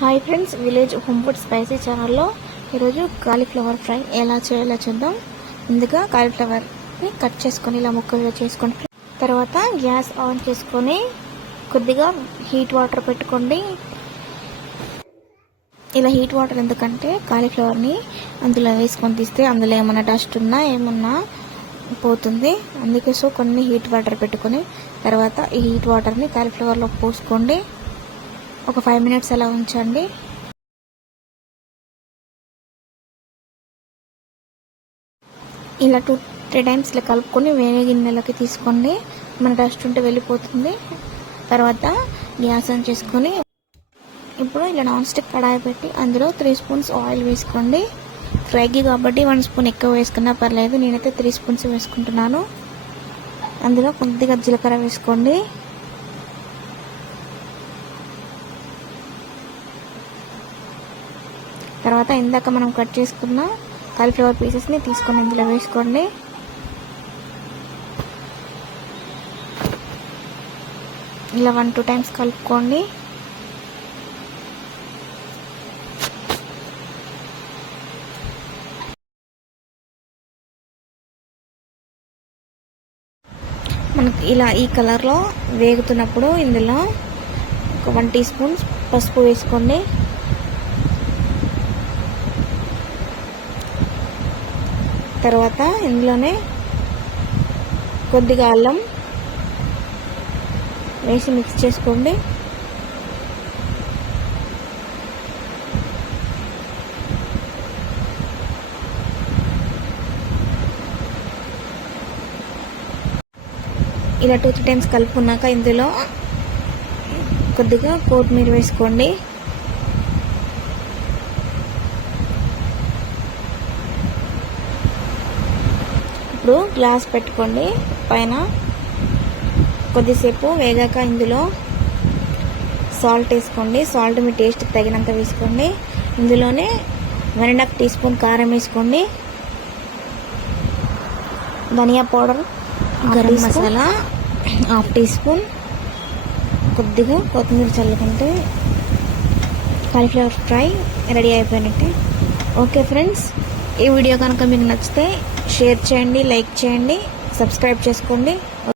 Hi friends, village home food spicy ఛానల్లో ఈరోజు cauliflower fry ఎలా చేయాలో చూద్దాం. ముందుగా కాలీఫ్లవర్ని కట్ చేసుకొని ఇలా ముక్కలుగా చేసుకొని తర్వాత గ్యాస్ ఆన్ చేసుకొని కొద్దిగా హీట్ వాటర్ పెట్టుకోండి. ఇలా హీట్ వాటర్ ఎందుకంటే కాలీఫ్లవర్ని అందులో వేసుకొని తీస్తే అందులో ఏమన్నా డస్ట్ ఉన్నా ఏమన్నా పోతుంది. అందుకే సో కొన్ని హీట్ వాటర్ పెట్టుకొని తర్వాత ఈ హీట్ వాటర్ని కాలీఫ్లవర్లో పోసుకోండి. ఒక 5 minutes అలా ఉంచండి. ఇలా 2-3 times ఇలా కలుపుకొని వేరే గిన్నెలోకి తీసుకోండి. మన డస్ట్ ఉంటే వెళ్ళిపోతుంది. తర్వాత గ్యాస్ ఆన్ చేసుకొని ఇప్పుడు ఇలా నాన్ స్టిక్ కడాయి పెట్టి అందులో 3 spoons ఆయిల్ వేసుకోండి. ఫ్రైకి కాబట్టి 1 spoon ఎక్కువ వేసుకున్నా పర్లేదు. నేనైతే 3 spoons వేసుకుంటున్నాను. అందులో కొద్దిగా జీలకర్ర వేసుకోండి. తర్వాత ఇందాక మనం కట్ చేసుకున్న కాలీఫ్లవర్ పీసెస్ని తీసుకొని ఇందులో వేసుకోండి. ఇలా 1-2 times కలుపుకోండి. మనకి ఇలా ఈ కలర్లో వేగుతున్నప్పుడు ఇందులో ఒక 1 teaspoon పసుపు వేసుకోండి. తర్వాత ఇందులోనే కొద్దిగా అల్లం వేసి మిక్స్ చేసుకోండి. ఇలా 2-3 times కలుపుకున్నాక ఇందులో కొద్దిగా కొత్తిమీర వేసుకోండి. ఇప్పుడు గ్లాస్ పెట్టుకోండి. పైన కొద్దిసేపు వేగాక ఇందులో సాల్ట్ వేసుకోండి. సాల్ట్ మీ టేస్ట్కి తగినంత వేసుకోండి. ఇందులోనే 1.5 teaspoon కారం వేసుకోండి. ధనియా పౌడర్, గరం మసాలా 1/2 teaspoon, కొద్దిగా కొత్తిమీర చల్లుకుంటే కాలీఫ్లవర్ ఫ్రై రెడీ అయిపోయినట్టే. ఓకే ఫ్రెండ్స్, ఈ వీడియో కనుక మీకు నచ్చితే షేర్ చేయండి, లైక్ చేయండి, సబ్స్క్రైబ్ చేసుకోండి.